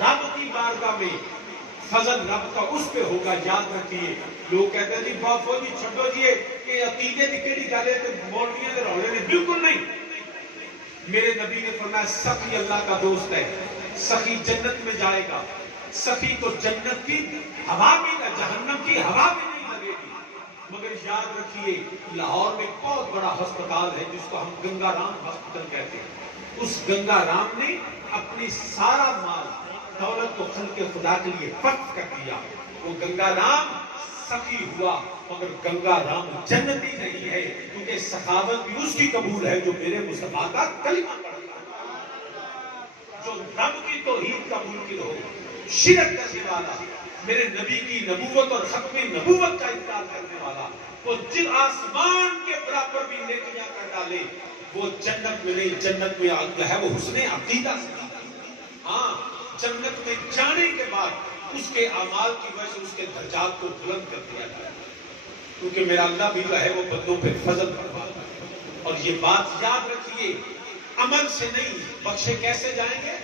رب کی بارگاہ میں فضل رب کا اس پہ ہوگا، یاد رکھیے۔ لوگ کہتے ہیں جی بہت فوجی چھڑو جی کہ عقیدے کی کیڑی گل ہے تے مولویاں دے رولے نے، بالکل نہیں۔ میرے نبی نے فرمایا سخی اللہ کا دوست ہے، سخی جنت میں جائے گا، سخی کو جنت کی ہوا بھی نہ، جہنم کی ہوا بھی نہیں لگے گی۔ مگر یاد رکھیے لاہور میں بہت بڑا ہسپتال ہے جس کو ہم گنگا رام ہسپتال کہتے ہیں، اس گنگا رام نے اپنی سارا مال دولت کو خلق خدا کے لیے وقف کر دیا۔ وہ گنگا رام سخی ہوا مگر گنگا رام جنتی نہیں ہے، کیونکہ سخاوت بھی اس کی قبول ہے جو میرے مصطفیٰ کا کلمہ پڑھتا ہے، جو رب کی توحید کا منکر ہو، شرک کرنے والا، میرے نبی کی نبوت اور ختم نبوت کا انکار کرنے والا، وہ جن آسمان کے برابر بھی نیکیاں کر ڈالے وہ جنت میں نہیں، جنت میں ہے وہ حسن عقیدہ سے۔ ہاں جنت میں جانے کے بعد اس کے اعمال کی وجہ سے اس کے درجات کو بلند کر دیا جائے، کیونکہ میرا اللہ بھی جو ہے وہ بندوں پہ فضل فرماتا ہے۔ اور یہ بات یاد رکھیے، عمل سے نہیں، بخشے کیسے جائیں گے؟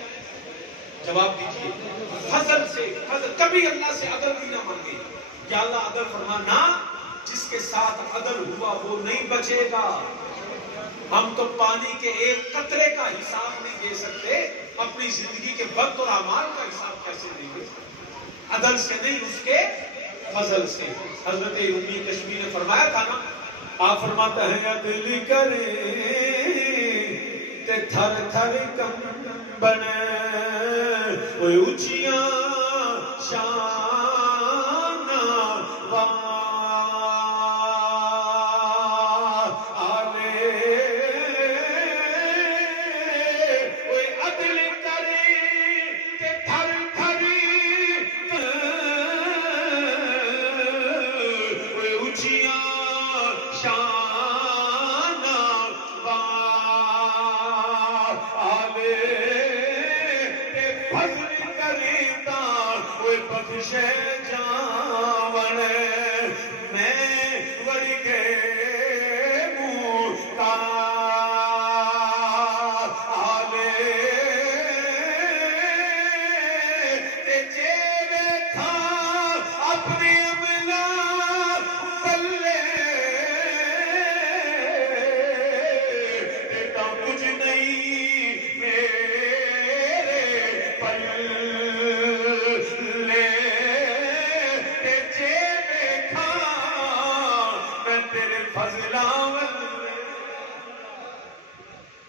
جواب دیجئے، فضل سے۔ فضل کبھی اللہ سے عدل بھی نہ مانگے، یا اللہ عدل فرمانا، جس کے ساتھ عدل ہوا وہ نہیں بچے گا۔ ہم تو پانی کے ایک قطرے کا حساب نہیں دے سکتے، اپنی زندگی کے وقت اور اعمال کا حساب کیسے دیں گے؟ عدل سے نہیں، اس کے فضل سے۔ حضرت امی کشمیر نے فرمایا تھا نا، آپ فرماتا ہے عدل کرے تے تھر تھر کم بنے، وہ اونچیاں شان آلے، وہ عدل کرے تے تھر تھر وہ اونچیاں شان آلے، فضل کرے تا وہ بخشے جاون، میں وڑ کے منہ آلے، تے جیوے تھا اپنے عملہ پلے، تے تا کچھ نہیں میرے پلے، تے جیوے تھا میں تیرے فضلاں والے،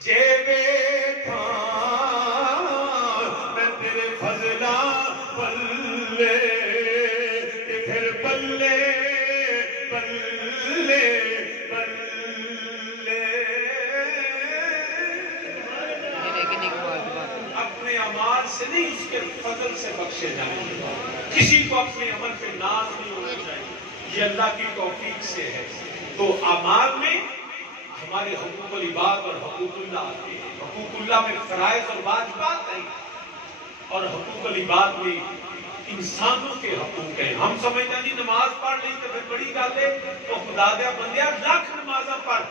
جیوے تھا میں تیرے فضلاں والے، تے پھر بلے بلے بلے، اپنے اعمال سے نہیں اس کے فضل سے بخشے جائیں گے۔ کسی کو اپنے عمل پہ ناز نہیں ہونا چاہیے، یہ اللہ کی توفیق سے ہے۔ تو اعمال میں ہمارے حقوق العباد اور حقوق اللہ آتے ہیں۔ حقوق اللہ میں فرائض اور واجبات ہیں، اور حقوق العباد میں انسانوں کے حقوق ہیں۔ ہم سمجھتے ہیں جی نماز پڑھ لی تو پھر بڑی گل ہے، تو خدا دیا بندیا لاکھ نمازاں پڑھ،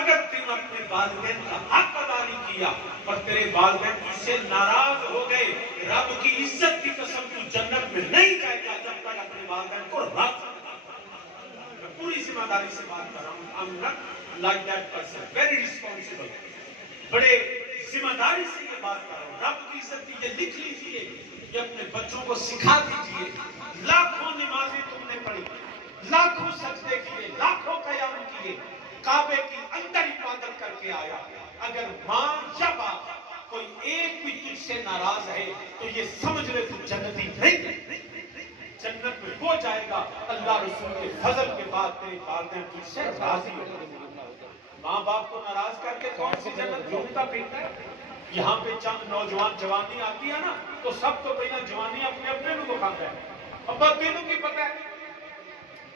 اگر تم اپنے والدین کا حق ادا نہیں کیا اور تیرے والدین تجھ سے ناراض ہو گئے، رب کی عزت کی قسم تو جنت میں نہیں جائے گا جب تک اپنے والدین کو رب۔ میں پوری ذمہ داری سے بات کر رہا ہوں، I'm not like that person, very responsible، بڑے ذمہ داری سے یہ بات کر رہا ہوں۔ رب کی عزت کی یہ لکھ لیجئے، یہ اپنے بچوں کو سکھا دیجئے۔ لاکھوں نمازیں تم نے پڑھی، لاکھوں سجدے کیے، لاکھوں قیام کیے، کعبے کے اندر عبادت کر کے آیا، اگر ماں یا باپ کوئی ایک بھی تجھ سے ناراض ہے تو یہ سمجھ لے تو جنتی نہیں ہے۔ جنت میں وہ جائے گا اللہ رسول کے فضل کے بعد تیرے والدین تجھ سے راضی ہو۔ ماں باپ کو ناراض کر کے کون سی جنت جھومتا پھرتا ہے؟ یہاں پہ چند نوجوان جوانی آتی ہے نا تو سب تو پہلا جوانی اپنے اپنے کو کھاتا ہے، ابا تینوں کی پتہ ہے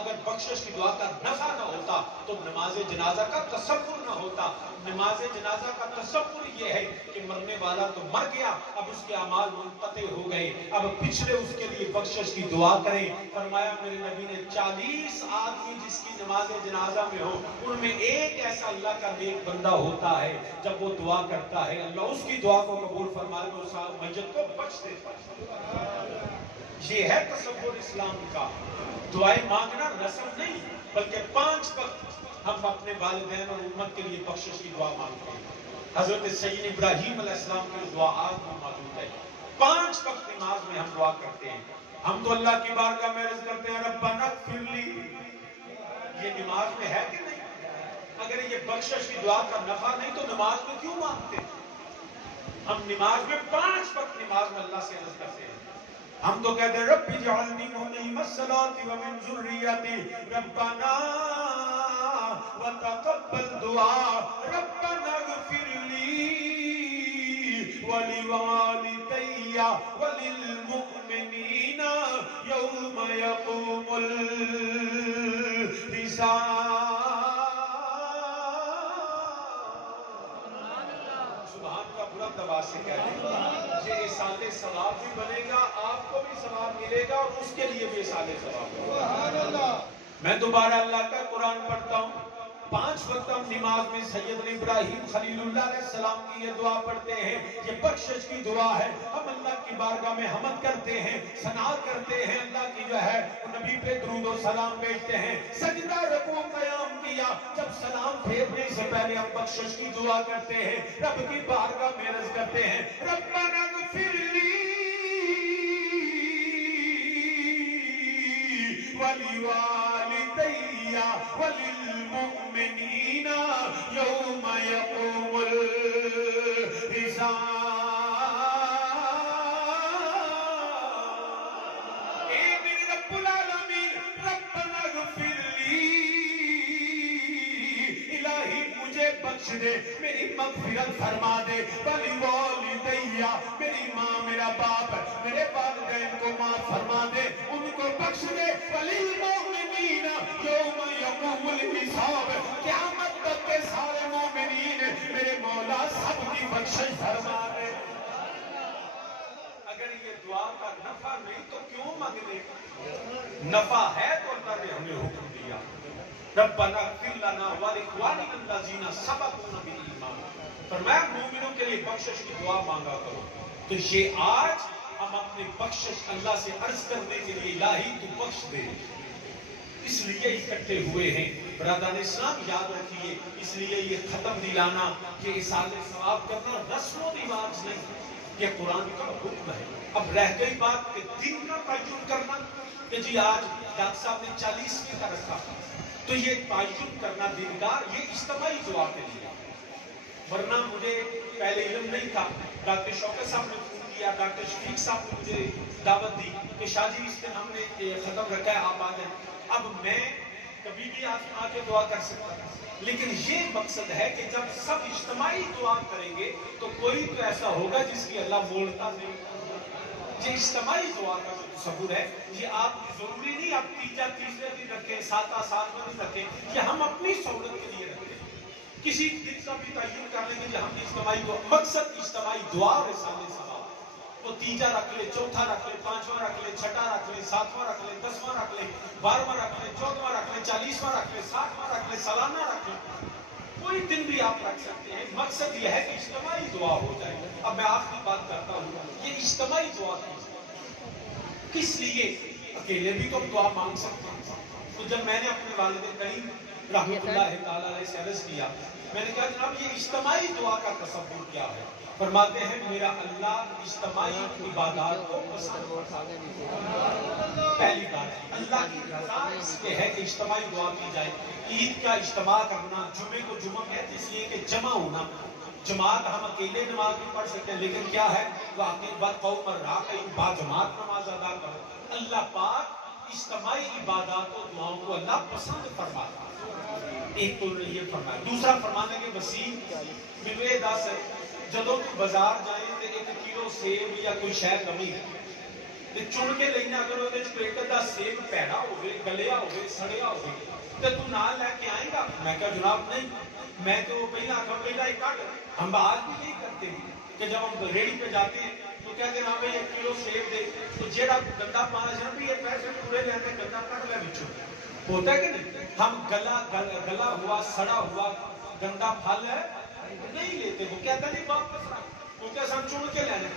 اگر بخشش کی دعا کا نفع نہ ہوتا تو نماز جنازہ کا تصور نہ ہوتا. نماز جنازہ کا تصور یہ ہے کہ مرنے والا تو مر گیا، اب اس کے اعمال منقطع ہو گئے، اب پچھلے اس کے لیے بخشش کی دعا کریں. فرمایا میرے نبی نے 40 آدمی جس کی نماز جنازہ میں ہو، ان میں ایک ایسا اللہ کا نیک بندہ ہوتا ہے جب وہ دعا کرتا ہے اللہ اس کی دعا کو قبول فرمائے اور اس میت کو بخش دیتا ہے. یہ ہے تصور اسلام کا. دعائیں مانگنا رسم نہیں بلکہ 5 وقت ہم اپنے والدین اور امت کے لیے بخشش کی دعا مانگتے ہیں. حضرت سید ابراہیم علیہ السلام کی دعا میں موجود ہے. 5 وقت نماز میں ہم دعا کرتے ہیں. ہم تو اللہ کی بارگاہ میں عرض کرتے ہیں ربنا اغفر لی. یہ نماز میں ہے کہ نہیں؟ اگر یہ بخشش کی دعا کا نفع نہیں تو نماز میں کیوں مانگتے ہیں؟ ہم نماز میں 5 وقت نماز میں اللہ سے عرض کرتے ہیں. ہم تو کہتے ہیں رب اجعلنی مقیم الصلاۃ ومن ذریتی ربنا وتقبل دعا ربنا اغفر لی ولوالدی وللمؤمنین یوم یقوم الحساب. سبحان کا بلند آواز سے کہہ دیں. یہ احسان ثواب بھی بنے گا، آپ کو بھی ثواب ملے گا اور اس کے لیے بھی احسان ثواب ہوگا. میں دوبارہ اللہ کا قرآن پڑھتا ہوں. 5 وقت ہم نماز میں سیدنا ابراہیم خلیل اللہ علیہ السلام کی یہ دعا پڑھتے ہیں. یہ بخشش کی دعا ہے. ہم اللہ کی بارگاہ میں حمد کرتے ہیں، ثنا کرتے ہیں، اللہ کی جو ہے نبی پہ درود و سلام بھیجتے ہیں. سجدہ رکوع قیام کیا، جب سلام پھیرنے سے پہلے ہم بخشش کی دعا کرتے ہیں، رب کی بارگاہ میں عرض کرتے ہیں ربنا اغفر لی وَلِوَالِدَيَّ وَلِلْمُؤْمِنِينَ يَوْمَ يَقُومُ الْحِسَابُ. اے میرے رب العالمین ربنا اغفر لی، الہی مجھے بخش دے، میری مغفرت فرما دے. وَلِوَالِدَيَّ میری ماں میرا باپ میرے والدین کو معاف فرما دے، ان کو بخش دے. وَلِلْمُؤْمِنِينَ يَوْمَ يَقُومُ الْحِسَابُ قیامت تک کے سارے مومنین میرے مولا سب کی بخشش فرما دے. اگر یہ دعا کا نفع نہیں تو کیوں مانگنے؟ نفع ہے تو اللہ نے ہمیں حکم دیا ربنا اغفر لنا ولاخواننا الذین سبقونا بالایمان. فرمایا مومنوں کے لیے بخشش کی دعا مانگا کرو. تو یہ آج ہم اپنی بخشش اللہ سے عرض کرنے کے لیے الہی تو بخش دے اس لیے اکٹھے ہوئے ہیں. برادران اسلام یاد رکھیے، اس لیے یہ ختم دلانا، یہ احسان ثواب کرنا رسم و رواج نہیں، یہ قرآن کا حکم ہے. اب رہ گئی بات کہ دن کا تعین کرنا کہ جی آج ڈاکٹر صاحب نے 40ویں کا رکھا، تو یہ تعین کرنا دن کا یہ اجتماعی دعا کے لیے. ورنہ مجھے پہلے علم نہیں تھا. ڈاکٹر شوکت صاحب نے فون کیا، ڈاکٹر شفیق صاحب نے مجھے دعوت دی کہ شاہ جی اس دن ہم نے ختم رکھا ہے، آپ آ جائیں. اب میں کبھی بھی آ کے دعا کر سکتا ہوں، لیکن یہ مقصد ہے کہ جب سب اجتماعی دعا کریں گے تو کوئی تو ایسا ہوگا جس کی اللہ موڑتا نہیں. یہ اجتماعی دعا کا جو تصور ہے، یہ آپ ضروری نہیں آپ تیسرے دن رکھیں، 7 میں رکھیں، یہ ہم اپنی سہولت کے لیے رکھتے ہیں. کسی دن کا بھی تعین کر لیں گے کہ ہم نے اجتماعی دعا، مقصد اجتماعی دعا اور احسان ثواب. وہ 3 رکھ لے، 4 رکھ لے، 5 رکھ لے، 6 رکھ لے، 7 رکھ لے، 10 رکھ لے، 12 رکھ لے، 14 رکھ لے، 40 رکھ لے، 60 رکھ لے، سالانہ رکھ لے، کوئی دن بھی آپ رکھ سکتے ہیں. مقصد یہ ہے کہ اجتماعی دعا ہو جائے. اب میں آخری بات کرتا ہوں، یہ اجتماعی دعا کس لیے؟ اکیلے بھی تو ہم دعا مانگ سکتے ہیں. تو جب میں نے اپنے والد کریم رحمت اللہ تعالیٰ علیہ سے عرض کیا، میں نے کہا جناب یہ اجتماعی دعا کا تصور کیا ہے؟ فرماتے ہیں میرا اللہ اجتماعی عبادات کو پسند کرتا. پہلی بات اللہ کی رضا اس لیے ہے کہ اجتماعی دعا کی جائے. عید کا اجتماع کرنا، جمعے کو جمعہ کہتے اس لیے کہ جمع ہونا. جماعت ہم اکیلے نماز نہیں پڑھ سکتے، لیکن کیا ہے واقعی قوم راکعین با جماعت نماز ادا کرو. اللہ پاک اجتماعی عبادات و دعاؤں کو اللہ پسند فرماتا ہے. ایک تو یہ فرمایا. دوسرا فرمانے کے وسیم ملوے 10 جدوں تو بازار جائیں تو 1 کلو سیب یا کوئی شے کمی ہے تے چن کے لینا اگر وہ ایک ادھا سیب پیڑا ہوئے گلیا ہوئے سڑیا ہوئے تے تو نال لے کے آئے گا؟ میں کہا جناب نہیں، میں تو پہلا ہی کٹ۔ ہم آج بھی نہیں کرتے کہ جب ہم ریڑی پہ جاتے ہیں تو کہتے ہیں ہاں بھائی 1 کلو سیب دے، تو جیڑا گندا پانا جانا بھی یہ پیسے پورے لیتے گندا کٹ لے بچوں، ہوتا ہے کہ نہیں؟ ہم گلا ہوا سڑا ہوا گندا پھل ہے نہیں لیتے، وہ کہتا نہیں واپس رکھ کیونکہ ہم چن کے لینے،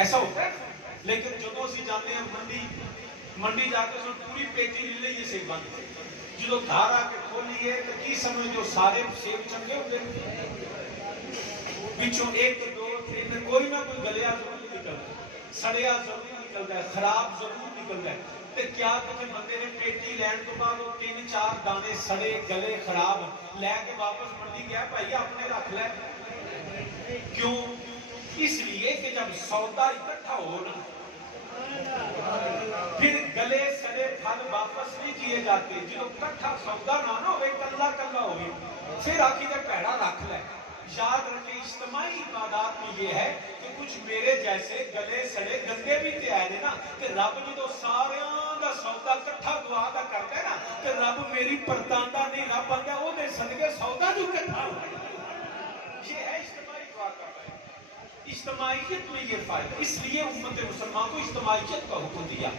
ایسا ہوتا ہے۔ لیکن جدو اسی جاتے ہیں منڈی جا کے پوری پیٹی لے لئیے سیب بند، جدو گھر آ کے کھولیے تو کی سمجھ جو سارے سیب چنگے ہوتے ہیں، بچوں 1 2 3 کوئی نہ کوئی گلیا ضرور نکلتا ہے، سڑیا ضرور نکلتا ہے، خراب ضرور نکلتا ہے۔ تے کیا تو بندے نے پیٹی لین تو بعد وہ 3 4 دانے سڑے گلے خراب لے کے واپس منڈی گیا بھائی اپنے رکھ لے، کیوں؟ اس لیے کہ جب سودا اکٹھا ہو نا پھر گلے سڑے پھل واپس نہیں کیے جاتے، جو اکٹھا سودا نہ ہوئے کلا کلا ہوئے پھر آخی دے پیڑا رکھ لے۔ یاد رکھیں اجتماعی عبادات میں یہ ہے کہ کچھ میرے جیسے گلے سڑے گندے بھی تے آئے نا کہ رب جدو ساریاں دا سودا کٹھا دعا دا کرتا ہے نا کہ رب میری پرداندا نہیں رب بندہ وہ دے صدقے سودا جو کٹھا ہوا، یہ ہے اجتماعی دعا کرتا ہے۔ اجتماعیت میں یہ فائدہ، اس لیے امت مسلمان کو اجتماعیت کا حکم دیا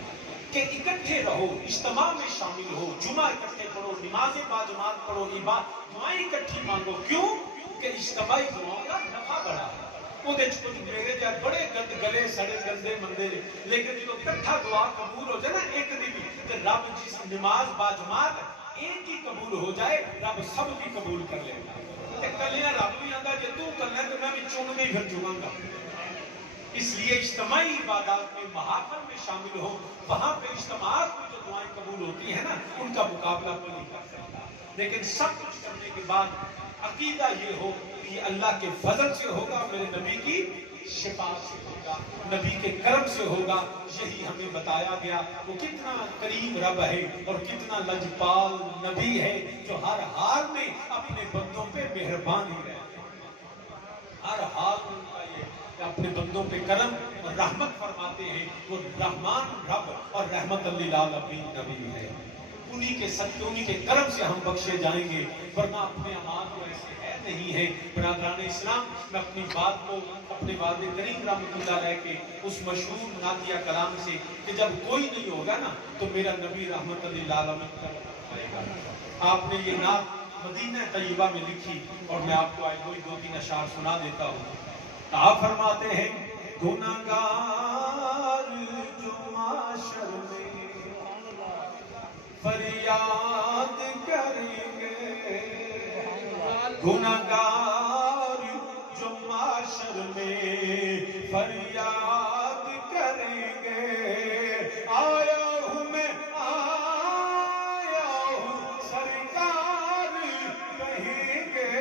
کہ اکٹھے رہو، اجتماع میں شامل ہو، جمعہ اکٹھے پڑھو، نمازیں باجماعت پڑھو، دعائیں اکٹھی مانگو، کیوں؟ کہ اجتماعی دعاؤں کا نفع بڑا ہے۔ وہ دے کچھ میرے جا بڑے گلے سڑے گندے مندے لیکن جو اکٹھا دعا قبول ہو جائے نا ایک دی بھی کہ رب جس نماز باجماعت ایک ہی قبول ہو جائے رب سب کی قبول کر لے گا۔ کلیاں رب بھی آندا جے تو کرنا تو میں بھی چن نہیں پھر چنوں گا۔ اس لیے اجتماعی عبادات میں محافل میں شامل ہو، وہاں پہ اجتماعات میں جو دعائیں قبول ہوتی ہیں نا ان کا مقابلہ کوئی نہیں کر سکتا۔ لیکن سب کچھ کرنے کے بعد عقیدہ یہ ہو کہ اللہ کے فضل سے ہوگا، میرے نبی کی شفاعت سے ہوگا، نبی کے کرم سے ہوگا، یہی ہمیں بتایا گیا۔ وہ کتنا کریم رب ہے اور کتنا لجپال نبی ہے جو ہر حال میں اپنے بندوں پہ مہربان ہی رہتے ہیں، ہر حال میں ان کا یہ اپنے بندوں پہ کرم اور رحمت فرماتے ہیں۔ وہ رحمان رب اور رحمت للعالمین نبی ہے، انہی کے صدقے انہی کے کرم سے ہم بخشے جائیں گے، ورنہ اپنے اعمال تو ایسے ہے نہیں ہے۔ برادران اسلام، میں اپنی بات کو اپنے والد کریم رحمۃ اللہ علیہ کے اس مشہور نعتیہ کلام سے کہ جب کوئی نہیں ہوگا نا تو میرا نبی رحمت للعالمین کا آئے گا۔ آپ نے یہ نعت مدینہ طیبہ میں لکھی اور میں آپ کو آج وہی 2-3 اشعار سنا دیتا ہوں۔ آپ فرماتے ہیں گناہگار جو معاشر میں فریاد کریں گے، گناہگار جو معاشر میں فریاد کریں گے، آیا ہوں میں آیا ہوں سرکار کہیں گے،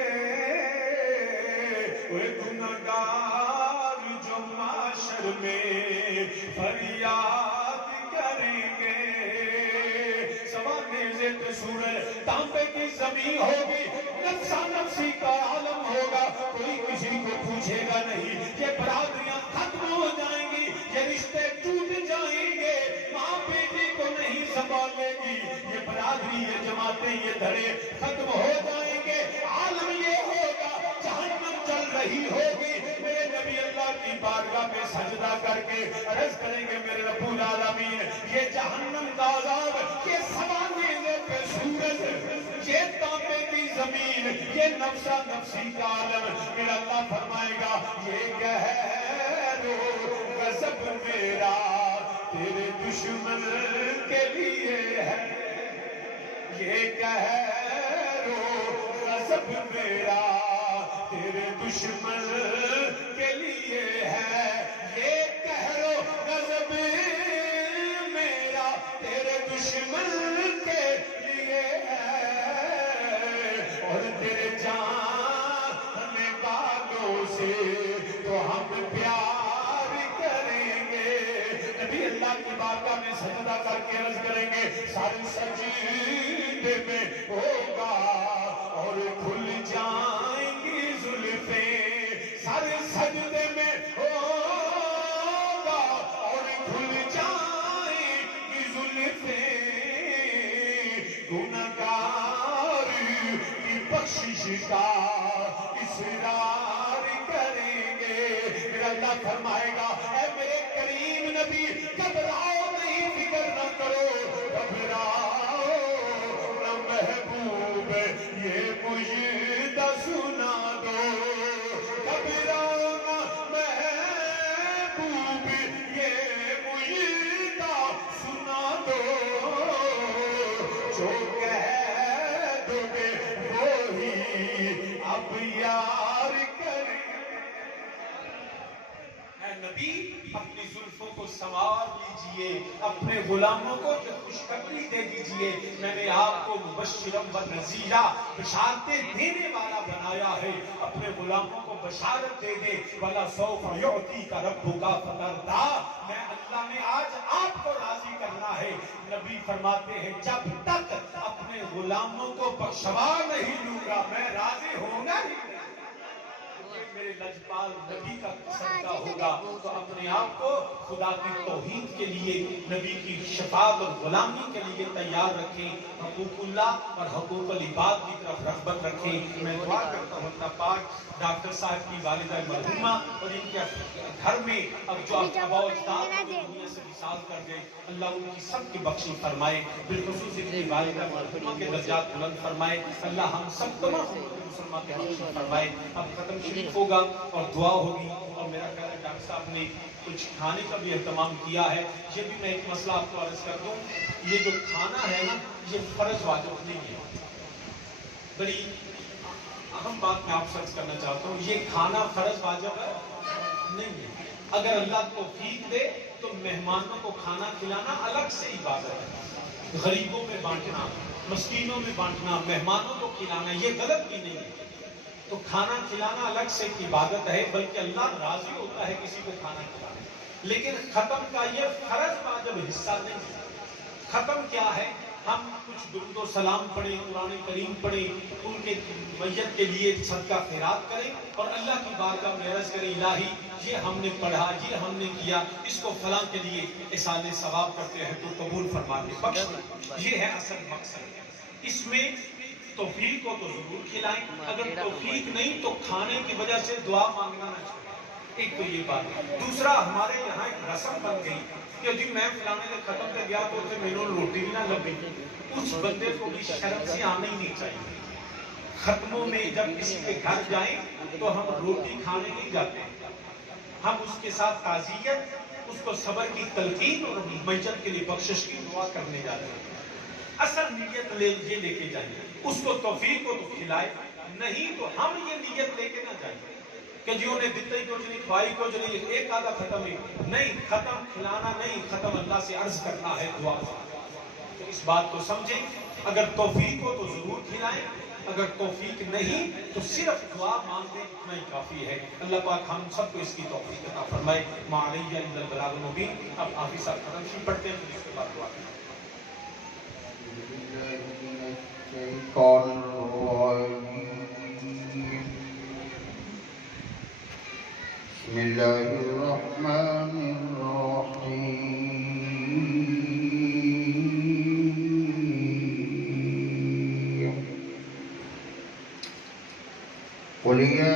وہ گناہگار جو معاشر میں فریاد کریں گے۔ پہ سورج تانبے کی زمین ہوگی، نفسا نفسی کا عالم ہوگا، کوئی کسی کو پوچھے گا نہیں، یہ برادریاں ختم ہو جائیں گی، یہ رشتے ٹوٹ جائیں گے، ماں بیٹی کو نہیں سنبھالے گی، یہ برادری یہ جماعتیں یہ دھڑے ختم ہو جائیں گے، عالم یہ ہوگا، جہنم چل رہی ہوگی۔ میرے نبی اللہ کی بارگاہ میں سجدہ کر کے عرض کریں گے میرے رب العالمین، یہ جہنم کا عذاب، یہ سوانے پہ سورج، یہ تانبے کی زمین، یہ نفسا نفسی کا عالم، میرا اللہ فرمائے گا یہ قہر و غضب میرا تیرے دشمن کے لیے ہے، یہ قہر و غضب میرا تیرے دشمن کے لیے ہے، یہ قہر و غضب میرا تیرے دشمن کے لیے ہے، اور تیرے جاننے والوں سے تو ہم پیار کریں گے۔ نبی اللہ کی بارگاہ میں سجدہ کر کے عرض کریں گے سارے سجدے میں ہوگا اور کھل جائیں گی زلفیں، سارے سجدے میں ہوگا اور کھل جائیں اللہ فرمائے گا اے میرے کریم نبی گھبراؤ نہیں، فکر نہ کرو، گھبراؤ نہ محبوب یہ مجدہ سنا دو، گھبراؤ نہ محبوب یہ مجدہ سنا دو، جو کہہ دو گے وہی اب یار کرے۔ اے نبی اپنی زلفوں کو سنوار لیجئے، اپنے غلاموں کو جو خوشخبری دے دیجئے، میں نے آپ کو مبشرم و نذیرا بشارتیں دینے والا بنایا ہے، اپنے غلاموں کو بشارت دے دے وَلَسَوْفَ يُعْطِيكَ رَبُّكَ فَتَرْضَىٰ، میں اللہ نے آج آپ کو راضی کرنا ہے۔ نبی فرماتے ہیں جب تک اپنے غلاموں کو بخشوا نہیں لوں گا میں راضی ہوں گا ہی نہیں۔ میرے لجپال نبی کا صدقہ ہوگا تو اپنے آپ کو خدا کی توحید کے لیے، نبی کی شفاعت اور غلامی کے لیے تیار رکھیں، حقوق اللہ اور حقوق العباد کی طرف رغبت رکھیں۔ میں دعا کرتا ہوں اللہ پاک ڈاکٹر صاحب کی والدہ مرحومہ اور ان کے گھر میں اب جو آباء و اجداد دنیا سے وصال کر گئے، اللہ ان کی سب کی بخشش فرمائے، بالخصوص ان کی والدہ مرحومہ کے درجات بلند فرمائے، اللہ ہم سب تمام مسلمان کے بخشش فرمائے۔ اب ختم شریف ہوگا اور دعا ہوگی، اور میرا خیال ہے ڈاکٹر صاحب نے کچھ کھانے کا بھی اہتمام کیا ہے۔ یہ بھی میں ایک مسئلہ آپ کو عرض کر دوں، یہ جو کھانا ہے نا یہ فرض واجب نہیں ہے، بڑی اہم بات میں آپ سے عرض کرنا چاہتا ہوں، یہ کھانا فرض واجب ہے نہیں ہے۔ اگر اللہ توفیق دے تو مہمانوں کو کھانا کھلانا الگ سے عبادت ہے، غریبوں میں بانٹنا، مسکینوں میں بانٹنا، مہمانوں کو کھلانا یہ غلط بھی نہیں ہے، تو کھانا کھلانا الگ سے ایک عبادت ہے، بلکہ اللہ راضی ہوتا ہے کسی کو کھانا کھلانے، لیکن ختم کا یہ فرض واجب حصہ نہیں ہے۔ ختم کیا ہے؟ ہم کچھ درود و سلام پڑھیں، قرآن کریم پڑھیں، ان کے میت کے لیے صدقہ خیرات کریں اور اللہ کی بارگاہ میں عرض کریں الہی یہ ہم نے پڑھا، یہ ہم نے کیا، اس کو فلاں کے لیے احسان ثواب کرتے ہیں تو قبول فرما دے، بخش دے۔ یہ ہے اصل مقصد۔ اس میں توفیق کو تو ضرور کھلائیں، اگر توفیق نہیں تو کھانے کی وجہ سے دعا مانگنا نہ چھوڑیں۔ ایک تو یہ بات ہے۔ دوسرا ہمارے یہاں ایک رسم بن گئی کہ جی میں فلانے نے ختم کر گیا تو میرے روٹی بھی نہ لگی، اس بندے کو بھی شرم سے آنا ہی نہیں چاہیے۔ ختموں میں جب کسی کے گھر جائیں تو ہم روٹی کھانے نہیں جاتے، ہم اس کے ساتھ تعزیت، اس کو صبر کی تلقین اور میت کے لیے بخشش کی دعا کرنے جاتے ہیں۔ اصل نیت یہ لے کے جائیں، اس کو توفیق کو تو کھلائے، نہیں تو ہم یہ نیت لے کے نہ جائیں کہ جی انہیں دیتے ہی کچھ نہیں، کھوائی کچھ نہیں، ایک آدھا ختم ہی نہیں، ختم کھلانا نہیں، ختم اللہ سے عرض کرنا ہے، دعا۔ تو اس بات کو سمجھیں، اگر توفیق ہو تو ضرور کھلائیں، اگر توفیق نہیں تو صرف دعا مانگیں، اتنا ہی کافی ہے۔ اللہ پاک ہم سب کو اس کی توفیق عطا فرمائے۔ ما علیہ الا البلاغ المبین۔ اب حافظ صاحب ختم شریف پڑھتے ہیں، پھر اس کے بعد دعا کریں۔ بسم اللہ الرحمن الرحیم قل یا